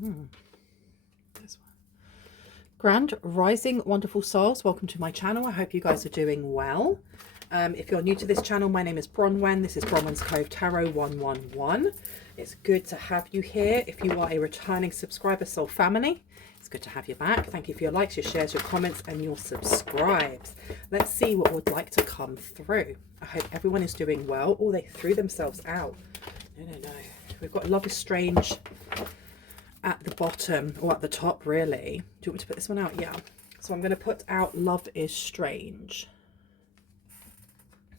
This one. Grand Rising, wonderful souls. Welcome to my channel. I hope you guys are doing well. If you're new to this channel, my name is Bronwen. This is Bronwen's Cove Tarot 111. It's good to have you here. If you are a returning subscriber, soul family, it's good to have you back. Thank you for your likes, your shares, your comments, and your subscribes. Let's see what would like to come through. I hope everyone is doing well. Oh, they threw themselves out. No. We've got Love is Strange at the bottom, or at the top, really. Do you want me to put this one out? Yeah. So I'm going to put out Love is Strange.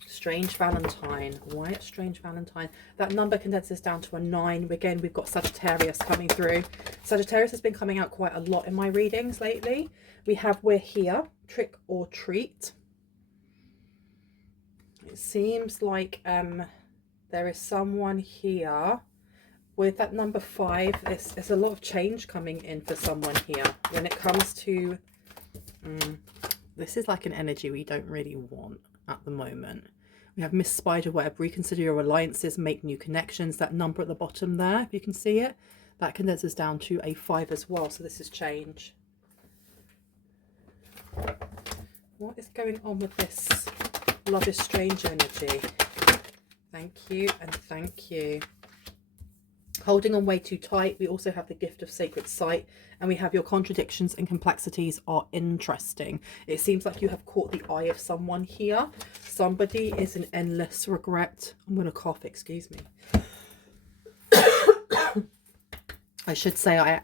Strange Valentine. Why it's Strange Valentine? That number condenses down to a 9. Again, we've got Sagittarius coming through. Sagittarius has been coming out quite a lot in my readings lately. We have We're Here, Trick or Treat. It seems like there is someone here. With that number 5, there's a lot of change coming in for someone here. When it comes to... this is like an energy we don't really want at the moment. We have Miss Spiderweb, reconsider your alliances, make new connections. That number at the bottom there, if you can see it, that condenses down to a 5 as well. So this is change. What is going on with this Love is Strange energy? Thank you and thank you. Holding on way too tight. We also have the gift of sacred sight, and we have your contradictions and complexities are interesting. It seems like you have caught the eye of someone here. Somebody is in endless regret. I'm going to cough, excuse me. I should say I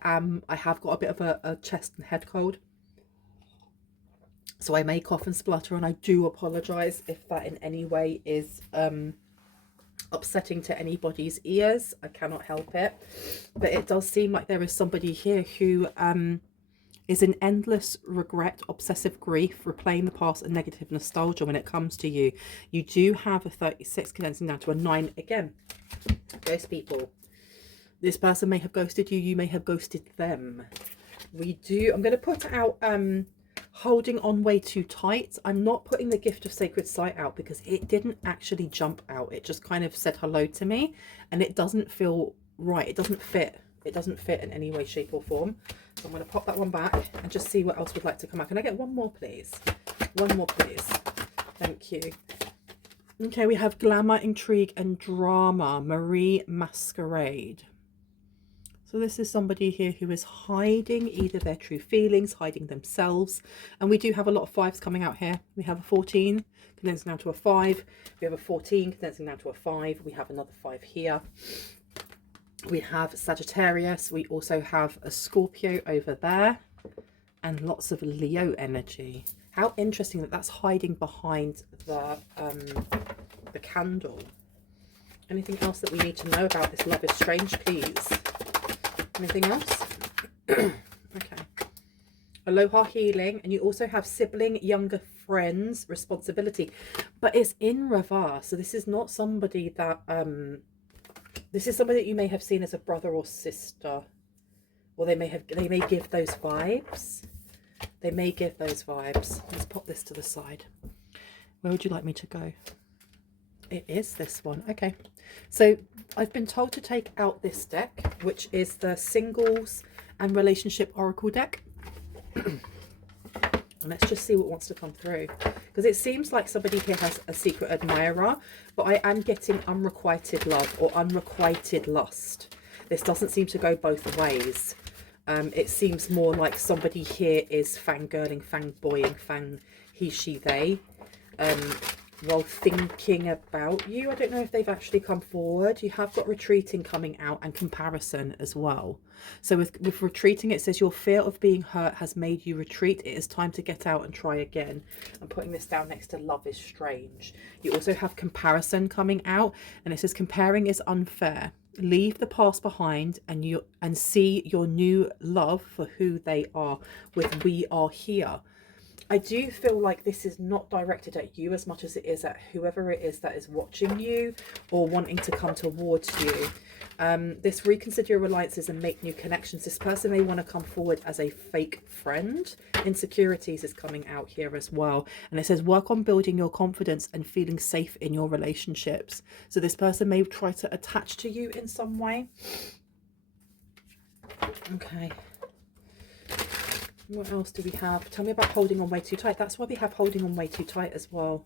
have got a bit of a chest and head cold, so I may cough and splutter, and I do apologize if that in any way is upsetting to anybody's ears. I cannot help it, but it does seem like there is somebody here who is in endless regret, obsessive grief, replaying the past, and negative nostalgia when it comes to you. You do have a 36 condensing down to a 9 again. Ghost people. This person may have ghosted you. You may have ghosted them. I'm going to put out holding on way too tight. I'm not putting the gift of sacred sight out because it didn't actually jump out. It just kind of said hello to me, and it doesn't feel right. It doesn't fit. It doesn't fit in any way, shape or form. So I'm going to pop that one back and just see what else would like to come out. Can I get one more, please? One more, please. Thank you. Okay, we have glamour, intrigue and drama. Marie Masquerade. So this is somebody here who is hiding either their true feelings, hiding themselves. And we do have a lot of 5s coming out here. We have a 14 condensing down to a 5. We have a 14 condensing down to a 5. We have another 5 here. We have Sagittarius. We also have a Scorpio over there. And lots of Leo energy. How interesting that that's hiding behind the candle. Anything else that we need to know about this Love is Strange, please? Anything else? Okay. Aloha healing. And you also have sibling, younger friends, responsibility. But it's in reverse. So this is not somebody that... this is somebody that you may have seen as a brother or sister. Or they may give those vibes. They may give those vibes. Let's pop this to the side. Where would you like me to go? It is this one. Okay. So I've been told to take out this deck, which is the Singles and Relationship Oracle deck. And let's just see what wants to come through. Because it seems like somebody here has a secret admirer, but I am getting unrequited love or unrequited lust. This doesn't seem to go both ways. It seems more like somebody here is fangirling, fangboying, fang he, she, they. While thinking about you. I don't know if they've actually come forward. You have got retreating coming out and comparison as well. So with retreating, it says your fear of being hurt has made you retreat. It is time to get out and try again. I'm putting this down next to Love is Strange. You also have comparison coming out, and it says comparing is unfair. Leave the past behind and see your new love for who they are with We Are Here. I do feel like this is not directed at you as much as it is at whoever it is that is watching you or wanting to come towards you. This reconsider your alliances and make new connections. This person may want to come forward as a fake friend. Insecurities is coming out here as well. And it says work on building your confidence and feeling safe in your relationships. So this person may try to attach to you in some way. Okay. What else do we have? Tell me about holding on way too tight. That's why we have holding on way too tight as well.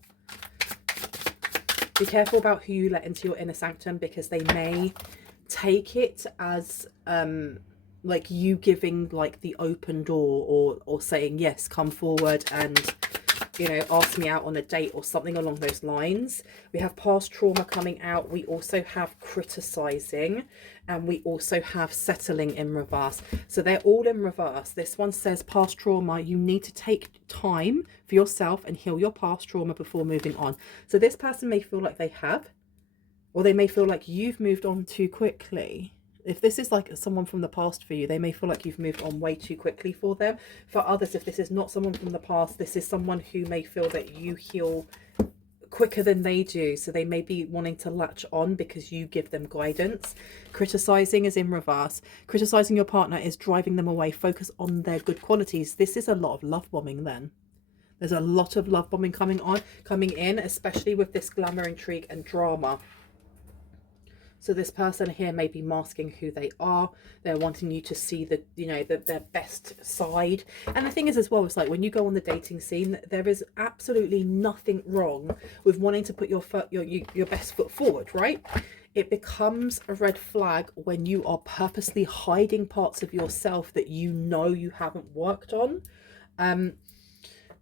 Be careful about who you let into your inner sanctum, because they may take it as like you giving like the open door, or saying yes, come forward and, you know, ask me out on a date or something along those lines. We have past trauma coming out. We also have criticizing, and we also have settling in reverse. So they're all in reverse. This one says past trauma. You need to take time for yourself and heal your past trauma before moving on. So this person may feel like they have, or they may feel like you've moved on too quickly. If this is like someone from the past for you, they may feel like you've moved on way too quickly for them. For others, if this is not someone from the past, this is someone who may feel that you heal quicker than they do. So they may be wanting to latch on because you give them guidance. Criticizing is in reverse. Criticizing your partner is driving them away. Focus on their good qualities. This is a lot of love bombing then. There's a lot of love bombing coming in, especially with this glamour, intrigue, and drama. So this person here may be masking who they are. They're wanting you to see the, you know, their best side. And the thing is as well, it's like when you go on the dating scene, there is absolutely nothing wrong with wanting to put your best foot forward, right? It becomes a red flag when you are purposely hiding parts of yourself that you know you haven't worked on.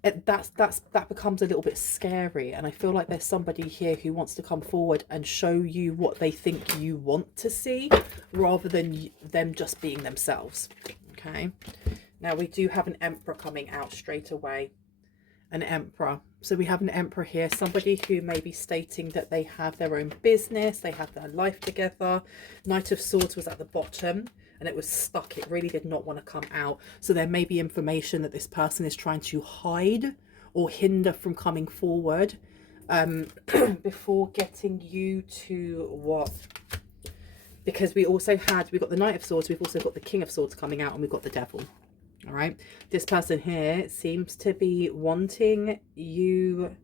That becomes a little bit scary, and I feel like there's somebody here who wants to come forward and show you what they think you want to see, rather than them just being themselves. Okay, now we do have an Emperor coming out straight away. An Emperor. So we have an Emperor here, somebody who may be stating that they have their own business, they have their life together. Knight of Swords was at the bottom and it was stuck. It really did not want to come out. So there may be information that this person is trying to hide or hinder from coming forward before getting you to what? Because we've got the Knight of Swords, we've also got the King of Swords coming out, and we've got the Devil. All right, this person here seems to be wanting you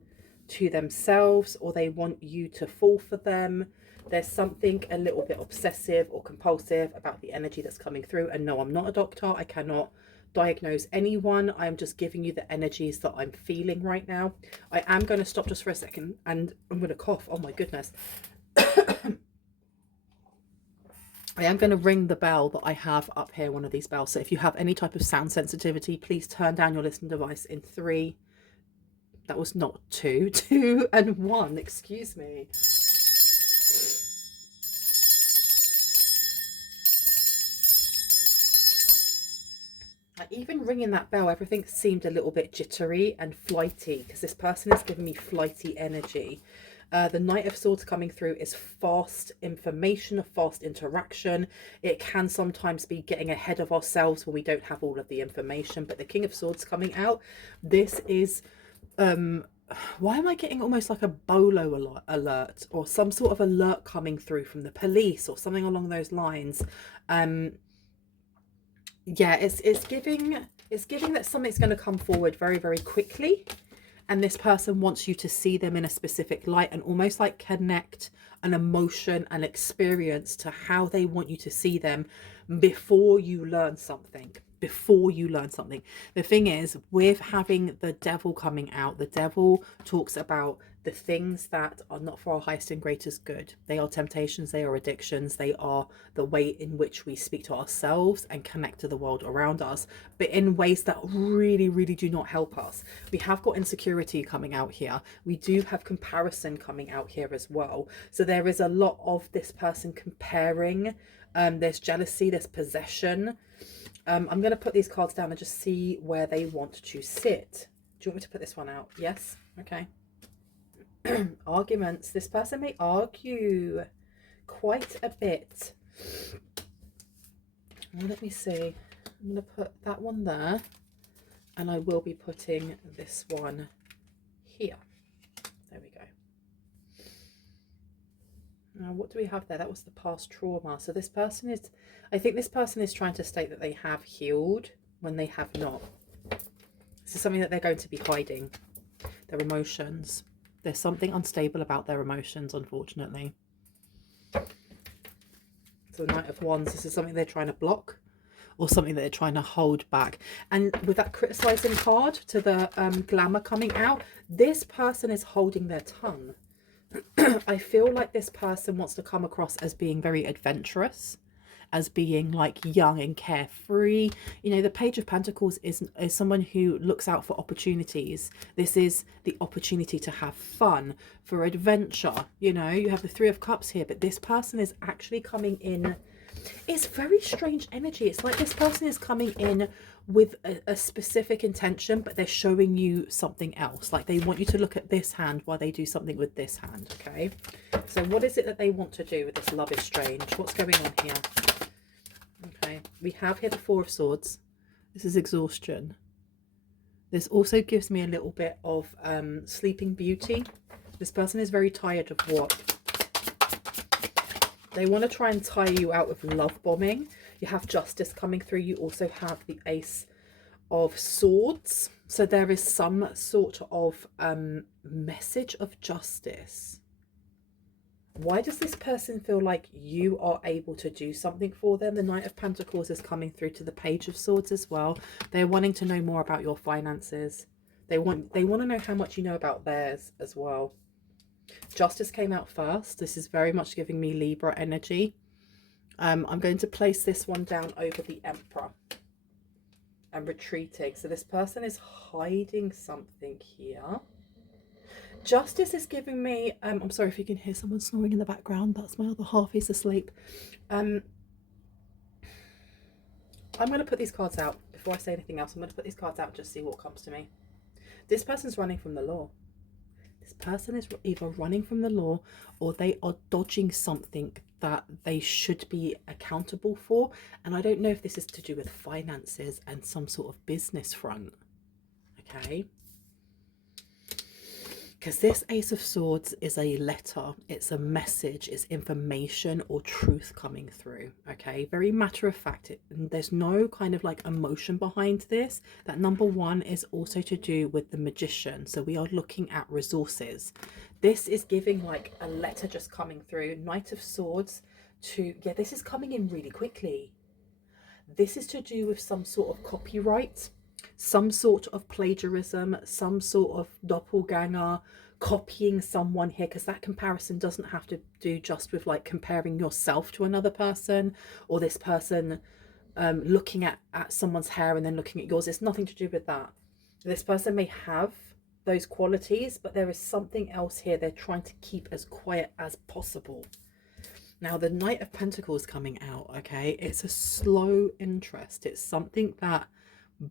to themselves, or they want you to fall for them. There's something a little bit obsessive or compulsive about the energy that's coming through. And no, I'm not a doctor. I cannot diagnose anyone. I'm just giving you the energies that I'm feeling right now. I am going to stop just for a second, and I'm going to cough. Oh my goodness. I am going to ring the bell that I have up here, one of these bells. So if you have any type of sound sensitivity, please turn down your listening device in 3. That was not 2. 2 and 1. Excuse me. Even ringing that bell, everything seemed a little bit jittery and flighty, because this person is giving me flighty energy. The Knight of Swords coming through is fast information, a fast interaction. It can sometimes be getting ahead of ourselves when we don't have all of the information. But the King of Swords coming out, this is why am I getting almost like a bolo alert, or some sort of alert coming through from the police or something along those lines? Yeah, it's giving that something's going to come forward very, very quickly. And this person wants you to see them in a specific light, and almost like connect an emotion and experience to how they want you to see them before you learn something. The thing is, with having the Devil coming out, the Devil talks about the things that are not for our highest and greatest good. They are temptations, they are addictions, they are the way in which we speak to ourselves and connect to the world around us, but in ways that really, really do not help us. We have got insecurity coming out here. We do have comparison coming out here as well. So there is a lot of this person comparing. There's jealousy, there's possession. I'm going to put these cards down and just see where they want to sit. Do you want me to put this one out? Yes? Okay. Arguments. This person may argue quite a bit. Well, let me see. I'm going to put that one there, and I will be putting this one here. There we go. Now, what do we have there? That was the past trauma. So this person is, I think this person is trying to state that they have healed when they have not. This is something that they're going to be hiding. Their emotions. There's something unstable about their emotions, unfortunately. So the Knight of Wands, this is something they're trying to block, or something that they're trying to hold back. And with that criticizing card to the glamour coming out, this person is holding their tongue. I feel like this person wants to come across as being very adventurous, as being like young and carefree. You know, the Page of Pentacles is someone who looks out for opportunities. This is the opportunity to have fun, for adventure. You know, you have the Three of Cups here, but this person is actually coming in. It's very strange energy. It's like this person is coming in with a specific intention, but they're showing you something else. Like they want you to look at this hand while they do something with this hand. Okay, so what is it that they want to do with this love is strange? What's going on here? Okay, we have here the Four of Swords. This is exhaustion. This also gives me a little bit of Sleeping Beauty. This person is very tired of what? They want to try and tire you out with love bombing. You have Justice coming through. You also have the Ace of Swords. So there is some sort of message of justice. Why does this person feel like you are able to do something for them? The Knight of Pentacles is coming through to the Page of Swords as well. They're wanting to know more about your finances. They want to know how much you know about theirs as well. Justice came out first. This is very much giving me Libra energy. I'm going to place this one down over the Emperor and retreating. So this person is hiding something here. Justice is giving me, I'm sorry if you can hear someone snoring in the background. That's my other half, he's asleep. I'm going to put these cards out before I say anything else. I'm going to put these cards out and just see what comes to me. This person's running from the law. This person is either running from the law or they are dodging something that they should be accountable for. And I don't know if this is to do with finances and some sort of business front. Okay. Because this Ace of Swords is a letter, it's a message, it's information or truth coming through, okay? Very matter of fact, there's no kind of like emotion behind this. That number one is also to do with the Magician, so we are looking at resources. This is giving like a letter just coming through. Knight of Swords to, yeah, this is coming in really quickly. This is to do with some sort of copyright, some sort of plagiarism, some sort of doppelganger, copying someone here, because that comparison doesn't have to do just with like comparing yourself to another person, or this person looking at someone's hair and then looking at yours. It's nothing to do with that. This person may have those qualities, but there is something else here they're trying to keep as quiet as possible. Now, the Knight of Pentacles coming out, okay? It's a slow interest. It's something that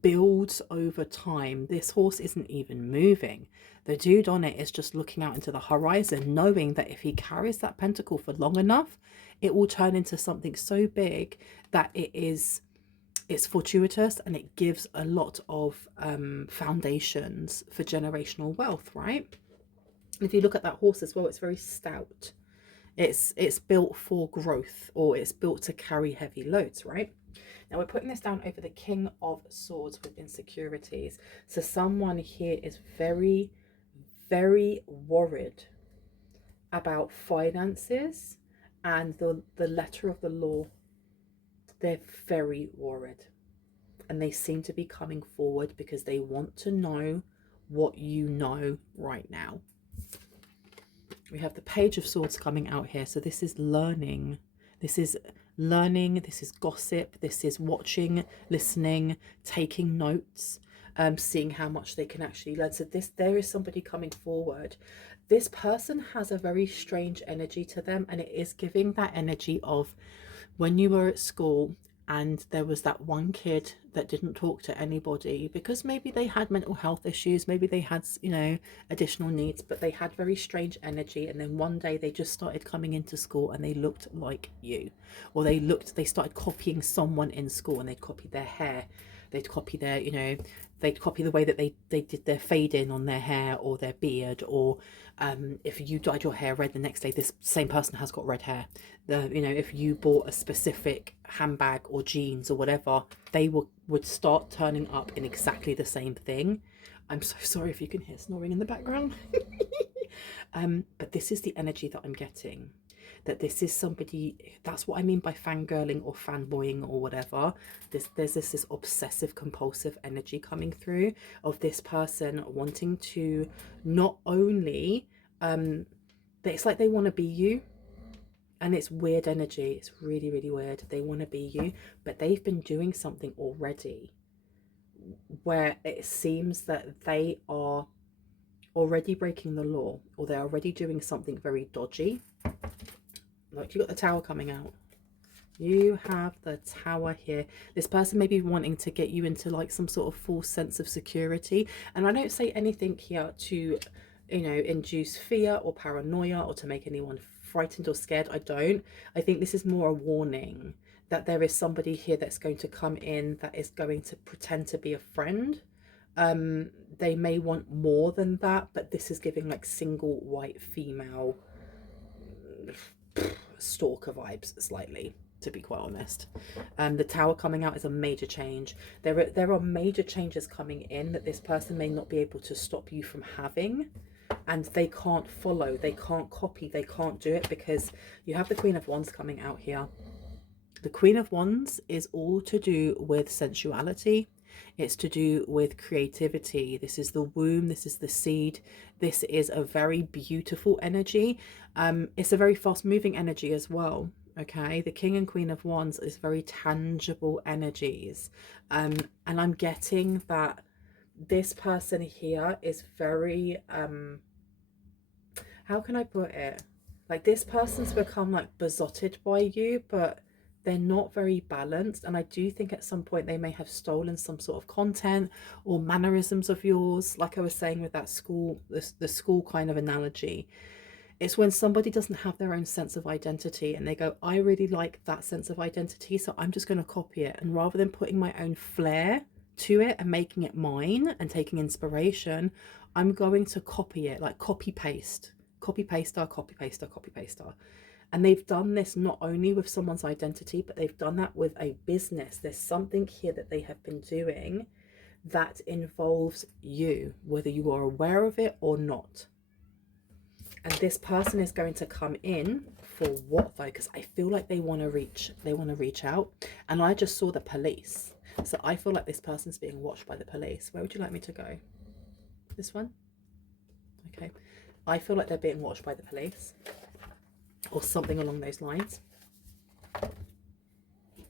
builds over time. This horse isn't even moving. The dude on it is just looking out into the horizon, knowing that if he carries that pentacle for long enough, it will turn into something so big that it's fortuitous and it gives a lot of foundations for generational wealth, right? If you look at that horse as well, it's very stout. It's built for growth, or it's built to carry heavy loads, right? Now we're putting this down over the King of Swords with insecurities. So someone here is very, very worried about finances and the letter of the law. They're very worried. And they seem to be coming forward because they want to know what you know right now. We have the Page of Swords coming out here. So this is learning. This is learning. This is gossip. This is watching, listening, taking notes, seeing how much they can actually learn. So there is somebody coming forward. This person has a very strange energy to them, and it is giving that energy of when you were at school and there was that one kid that didn't talk to anybody because maybe they had mental health issues, maybe they had, you know, additional needs, but they had very strange energy, and then one day they just started coming into school and they looked like you, or they started copying someone in school, and they'd copy their hair, they'd copy their, you know, they'd copy the way that they did their fade in on their hair or their beard, or if you dyed your hair red, the next day this same person has got red hair. You know, if you bought a specific handbag or jeans or whatever, they would start turning up in exactly the same thing. I'm so sorry if you can hear snoring in the background. But this is the energy that I'm getting. that this is somebody, that's what I mean by fangirling or fanboying or whatever. There's this obsessive compulsive energy coming through of this person wanting to not only, it's like they want to be you. And it's weird energy. It's really, really weird. They want to be you, but they've been doing something already where it seems that they are already breaking the law, or they're already doing something very dodgy. Look, you got the Tower coming out. You have the Tower here. This person may be wanting to get you into like some sort of false sense of security. And I don't say anything here to, you know, induce fear or paranoia or to make anyone frightened or scared. I don't. I think this is more a warning that there is somebody here that's going to come in that is going to pretend to be a friend. They may want more than that, but this is giving like single white female stalker vibes slightly, to be quite honest. The Tower coming out is a major change. There are major changes coming in that this person may not be able to stop you from having, and they can't follow, they can't copy, they can't do it, because you have the Queen of Wands coming out here. The Queen of Wands is all to do with sensuality. It's to do with creativity. This is the womb. This is the seed. This is a very beautiful energy. It's a very fast moving energy as well. Okay, the King and Queen of Wands is very tangible energies. And I'm getting that this person here is very, how can I put it? Like, this person's become like besotted by you, but they're not very balanced. And I do think at some point they may have stolen some sort of content or mannerisms of yours. Like I was saying with that school, the school kind of analogy. It's when somebody doesn't have their own sense of identity and they go, I really like that sense of identity, so I'm just going to copy it. And rather than putting my own flair to it and making it mine and taking inspiration, I'm going to copy it, like copy paste, copy paster, copy paster, copy paster. And they've done this not only with someone's identity, but they've done that with a business. There's something here that they have been doing that involves you, whether you are aware of it or not. And this person is going to come in for what though? Because I feel like they want to reach out. And I just saw the police. So I feel like this person's being watched by the police. Where would you like me to go? This one? Okay. I feel like they're being watched by the police, or something along those lines.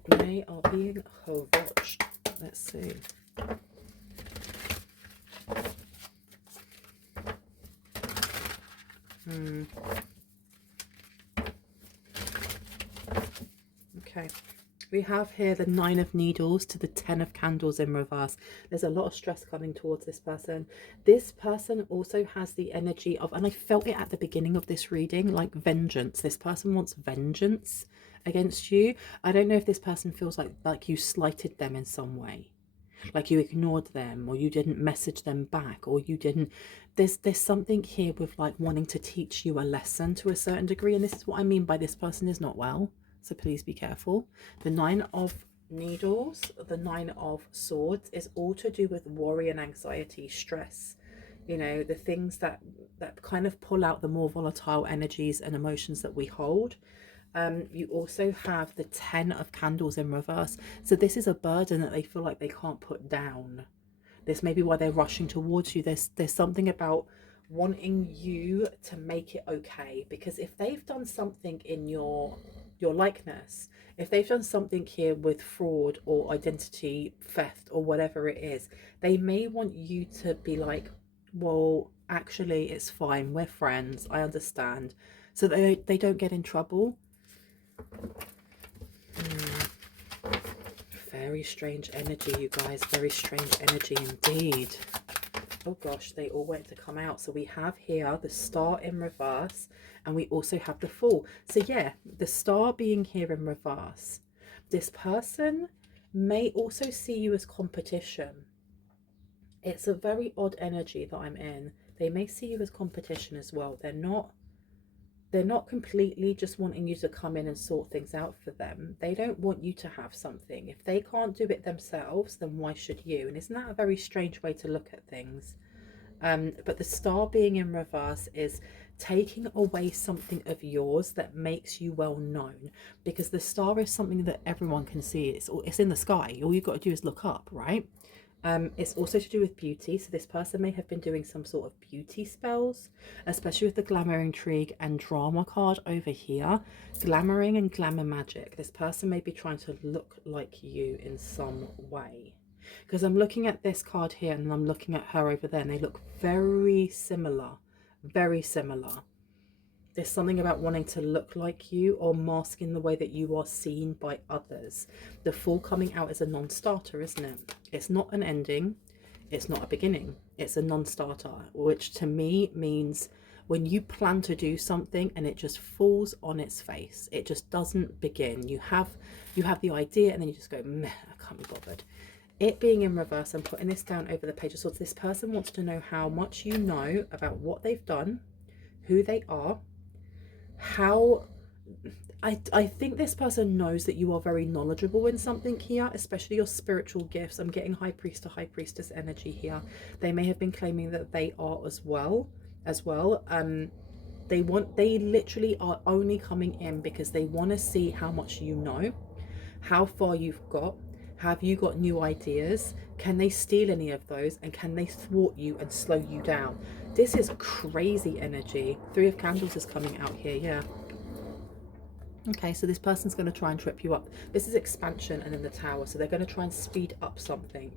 They are being watched. Let's see. Okay, we have here the 9 of Needles to the 10 of Candles in reverse. There's a lot of stress coming towards this person. This person also has the energy of, and I felt it at the beginning of this reading, like vengeance. This person wants vengeance against you. I don't know if this person feels like you slighted them in some way, like you ignored them, or you didn't message them back, or you didn't, there's something here with like wanting to teach you a lesson to a certain degree. And this is what I mean by this person is not well, so please be careful. The 9 of Needles, the 9 of Swords is all to do with worry and anxiety, stress, you know, the things that kind of pull out the more volatile energies and emotions that we hold. You also have the 10 of Candles in reverse. So this is a burden that they feel like they can't put down. This may be why they're rushing towards you. There's something about wanting you to make it okay, because if they've done something in your likeness, if they've done something here with fraud or identity theft or whatever it is, they may want you to be like, well, actually it's fine, we're friends, I understand, so they don't get in trouble. Very strange energy, you guys. Very strange energy indeed. Oh gosh, they all went to come out. So we have here the Star in reverse, and we also have the Fool. So yeah, the Star being here in reverse, this person may also see you as competition. It's a very odd energy that I'm in. They may see you as competition as well. They're not completely just wanting you to come in and sort things out for them. They don't want you to have something. If they can't do it themselves, then why should you? And isn't that a very strange way to look at things? But the Star being in reverse is taking away something of yours that makes you well known, because the star is something that everyone can see. It's in the sky. All you've got to do is look up, right? It's also to do with beauty. So this person may have been doing some sort of beauty spells, especially with the glamour, intrigue and drama card over here. Glamoring and glamour magic. This person may be trying to look like you in some way, because I'm looking at this card here and I'm looking at her over there, and they look very similar. Very similar. There's something about wanting to look like you or masking the way that you are seen by others. The Fool coming out is a non-starter, isn't it? It's not an ending. It's not a beginning. It's a non-starter, which to me means when you plan to do something and it just falls on its face. It just doesn't begin. You have the idea and then you just go, meh, I can't be bothered. It being in reverse, I'm putting this down over the Page of Swords. This person wants to know how much you know about what they've done, who they are, how... I think this person knows that you are very knowledgeable in something here, especially your spiritual gifts. I'm getting High Priest to High Priestess energy here. They may have been claiming that they are as well. They literally are only coming in because they want to see how much you know, how far you've got. Have you got new ideas? Can they steal any of those? And can they thwart you and slow you down? This is crazy energy. Three of Candles is coming out here, yeah. Okay, so this person's going to try and trip you up. This is expansion and then the Tower. So they're going to try and speed up something,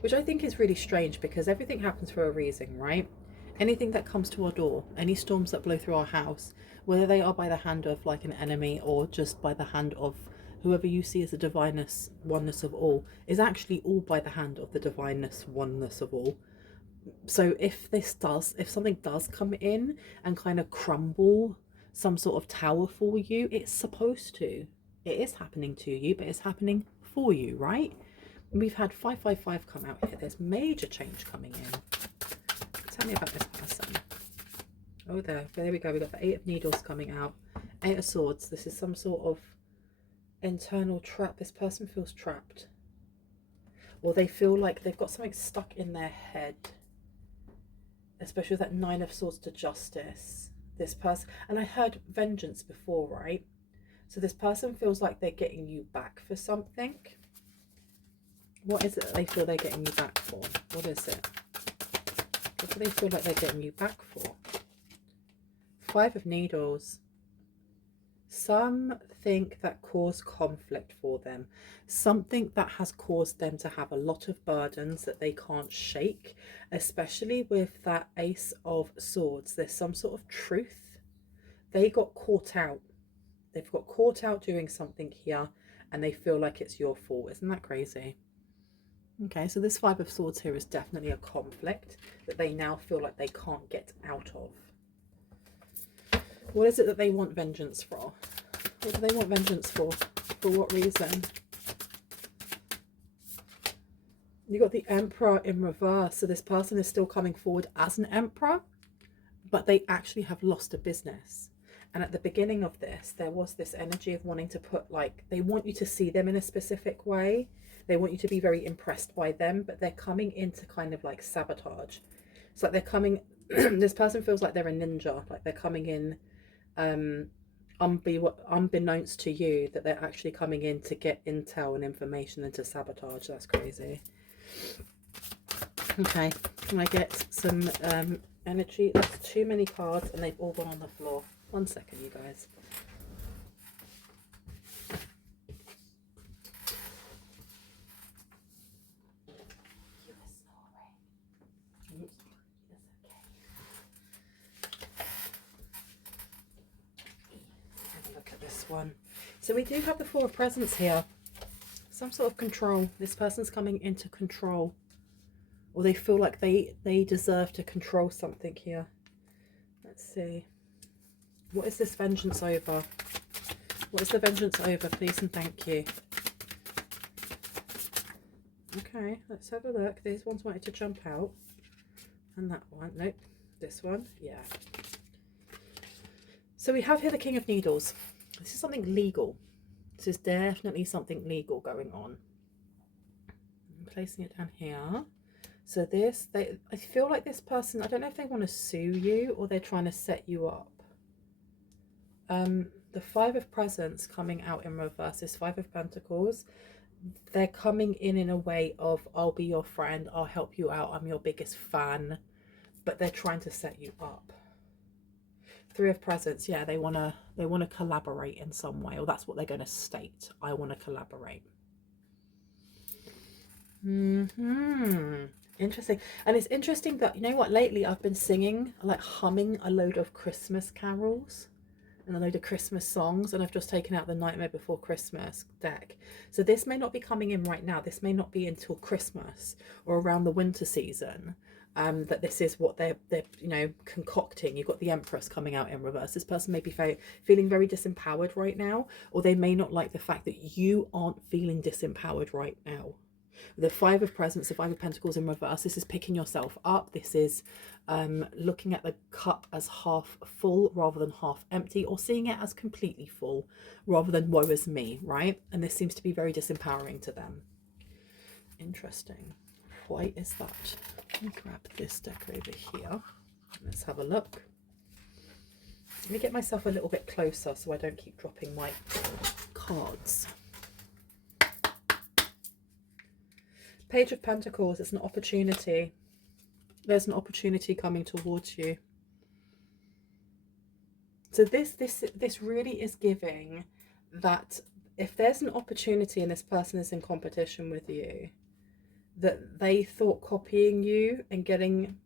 which I think is really strange because everything happens for a reason, right? Anything that comes to our door, any storms that blow through our house, whether they are by the hand of like an enemy or just by the hand of whoever you see as the divineness, oneness of all, is actually all by the hand of the divineness, oneness of all. So if something does come in and kind of crumble some sort of tower for you, it's supposed to. It is happening to you, but it's happening for you, right? We've had 555 come out here. There's major change coming in. Tell me about this person. Oh, there we go. We've got the 8 of Needles coming out. 8 of Swords. This is some sort of internal trap. This person feels trapped, or they feel like they've got something stuck in their head, especially with that 9 of Swords to Justice. This person, and I heard vengeance before, right? So this person feels like they're getting you back for something. What is it that they feel they're getting you back for? What is it? What do they feel like they're getting you back for? 5 of Needles. Something that caused conflict for them, something that has caused them to have a lot of burdens that they can't shake, especially with that Ace of Swords. There's some sort of truth. They got caught out. They've got caught out doing something here and they feel like it's your fault. Isn't that crazy? Okay, so this 5 of Swords here is definitely a conflict that they now feel like they can't get out of. What is it that they want vengeance for? What do they want vengeance for? For what reason? You got the Emperor in reverse. So this person is still coming forward as an Emperor, but they actually have lost a business. And at the beginning of this, there was this energy of wanting to put, like, they want you to see them in a specific way. They want you to be very impressed by them, but they're coming into kind of like sabotage. It's like they're coming, this person feels like they're a ninja, like they're coming in unbeknownst to you, that they're actually coming in to get intel and information and to sabotage. That's crazy. Okay, can I get some energy? That's too many cards and they've all gone on the floor. 1 second, you guys. One. So we do have the 4 of Presents here. Some sort of control. This person's coming into control, or they feel like they deserve to control something here. Let's see. What is this vengeance over? What is the vengeance over, please and thank you? Okay, let's have a look. These ones wanted to jump out. And that one. Nope. This one. Yeah. So we have here the King of Needles. This is something legal. This is definitely something legal going on. I'm placing it down here. So this, I feel like this person, I don't know if they want to sue you or they're trying to set you up. The Five of Presents coming out in reverse is Five of Pentacles. They're coming in a way of, I'll be your friend, I'll help you out, I'm your biggest fan, but they're trying to set you up. Three of Presents, yeah, they want to collaborate in some way, or that's what they're going to state. I want to collaborate. Interesting. And it's interesting that, you know what, lately I've been singing, like humming a load of Christmas carols and a load of Christmas songs, and I've just taken out the Nightmare Before Christmas deck. So this may not be coming in right now. This may not be until Christmas or around the winter season, that this is what they're you know, concocting. You've got the Empress coming out in reverse. This person may be feeling very disempowered right now, or they may not like the fact that you aren't feeling disempowered right now. The Five of Presents, the Five of Pentacles in reverse, this is picking yourself up. This is looking at the cup as half full rather than half empty, or seeing it as completely full rather than woe is me, right? And this seems to be very disempowering to them. Interesting. Why is that? Let me grab this deck over here. Let's have a look. Let me get myself a little bit closer so I don't keep dropping my cards. Page of Pentacles, it's an opportunity. There's an opportunity coming towards you. So this really is giving that if there's an opportunity and this person is in competition with you, that they thought copying you and getting,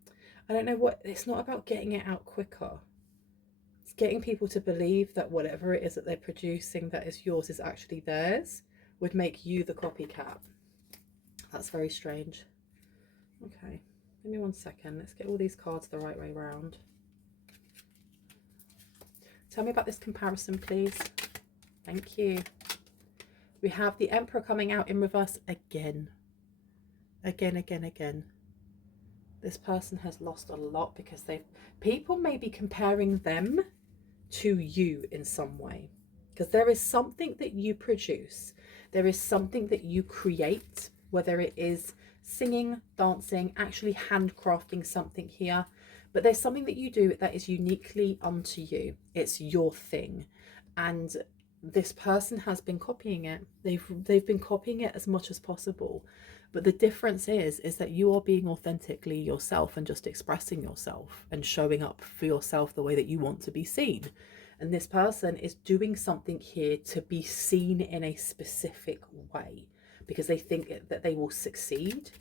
I don't know what, it's not about getting it out quicker. It's getting people to believe that whatever it is that they're producing that is yours is actually theirs, would make you the copycat. That's very strange. Okay, give me 1 second. Let's get all these cards the right way around. Tell me about this comparison, please. Thank you. We have the Emperor coming out in reverse again. Again. This person has lost a lot because people may be comparing them to you in some way. Because there is something that you produce. There is something that you create, whether it is singing, dancing, actually handcrafting something here. But there's something that you do that is uniquely unto you. It's your thing. And this person has been copying it. They've been copying it as much as possible. But the difference is that you are being authentically yourself and just expressing yourself and showing up for yourself the way that you want to be seen. And this person is doing something here to be seen in a specific way because they think that they will succeed.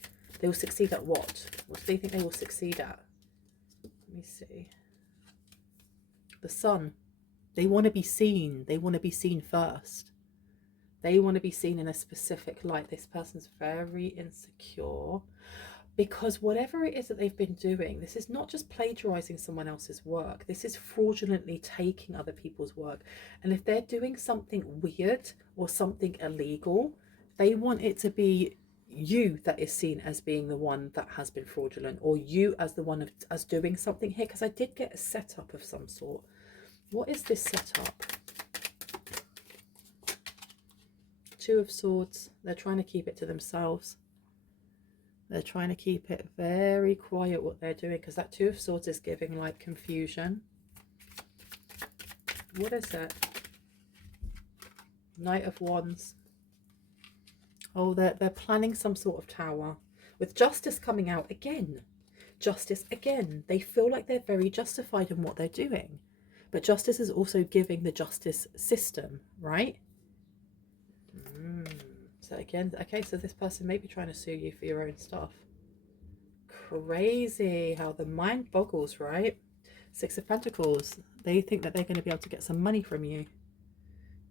They will succeed at what? What do they think they will succeed at? Let me see. The Sun. They want to be seen. They want to be seen first. They want to be seen in a specific light. This person's very insecure because whatever it is that they've been doing, this is not just plagiarizing someone else's work. This is fraudulently taking other people's work. And if they're doing something weird or something illegal, they want it to be you that is seen as being the one that has been fraudulent, or you as the one as doing something here. Because I did get a setup of some sort. What is this setup? Two of Swords. They're trying to keep it to themselves. They're trying to keep it very quiet what they're doing, because that Two of Swords is giving like confusion. What is it? Knight of Wands. Oh, they're planning some sort of tower. With Justice coming out again. Justice again. They feel like they're very justified in what they're doing. But Justice is also giving the justice system, right? So again, okay, so this person may be trying to sue you for your own stuff. Crazy how the mind boggles, right? Six of Pentacles. They think that they're going to be able to get some money from you.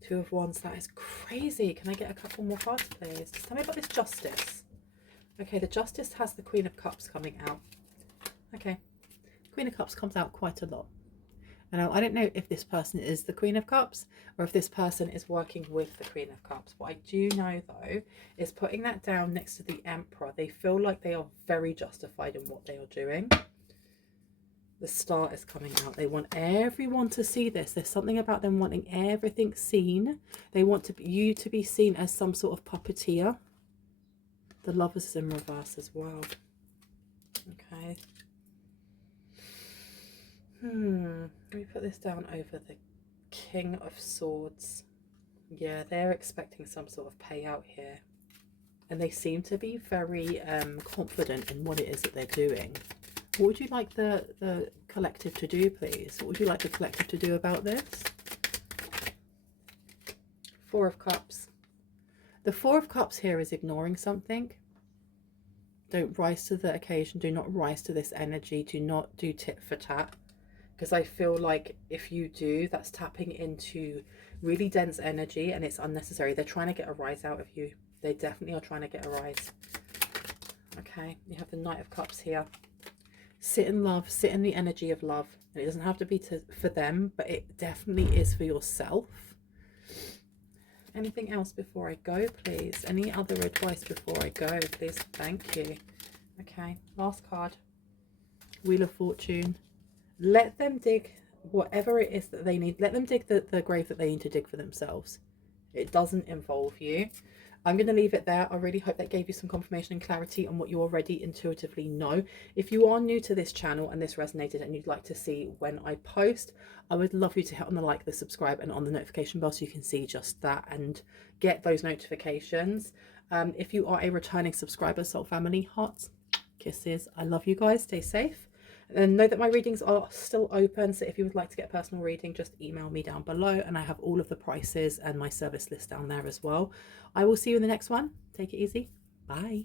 Two of Wands. That is crazy. Can I get a couple more cards, please? Just tell me about this Justice. Okay, the Justice has the Queen of Cups coming out. Okay. Queen of Cups comes out quite a lot. And I don't know if this person is the Queen of Cups or if this person is working with the Queen of Cups. What I do know, though, is putting that down next to the Emperor. They feel like they are very justified in what they are doing. The Star is coming out. They want everyone to see this. There's something about them wanting everything seen. They want you to be seen as some sort of puppeteer. The Lovers is in reverse as well. Okay. Let me put this down over the King of Swords. Yeah, they're expecting some sort of payout here. And they seem to be very confident in what it is that they're doing. What would you like the collective to do, please? What would you like the collective to do about this? Four of Cups. The Four of Cups here is ignoring something. Don't rise to the occasion. Do not rise to this energy. Do not do tit for tat. Because I feel like if you do, that's tapping into really dense energy and it's unnecessary. They're trying to get a rise out of you. They definitely are trying to get a rise. Okay, you have the Knight of Cups here. Sit in love, sit in the energy of love. And it doesn't have to be for them, but it definitely is for yourself. Anything else before I go, please? Any other advice before I go, please? Thank you. Okay, last card. Wheel of Fortune. Let them dig whatever it is that they need. Let them dig the grave that they need to dig for themselves. It doesn't involve you. I'm going to leave it there. I really hope that gave you some confirmation and clarity on what you already intuitively know. If you are new to this channel and this resonated and you'd like to see when I post, I would love you to hit on the like, the subscribe and on the notification bell so you can see just that and get those notifications. If you are a returning subscriber, soul family, hearts, kisses. I love you guys. Stay safe. And know that my readings are still open, so if you would like to get a personal reading, just email me down below and I have all of the prices and my service list down there as well. I will see you in the next one. Take it easy. Bye.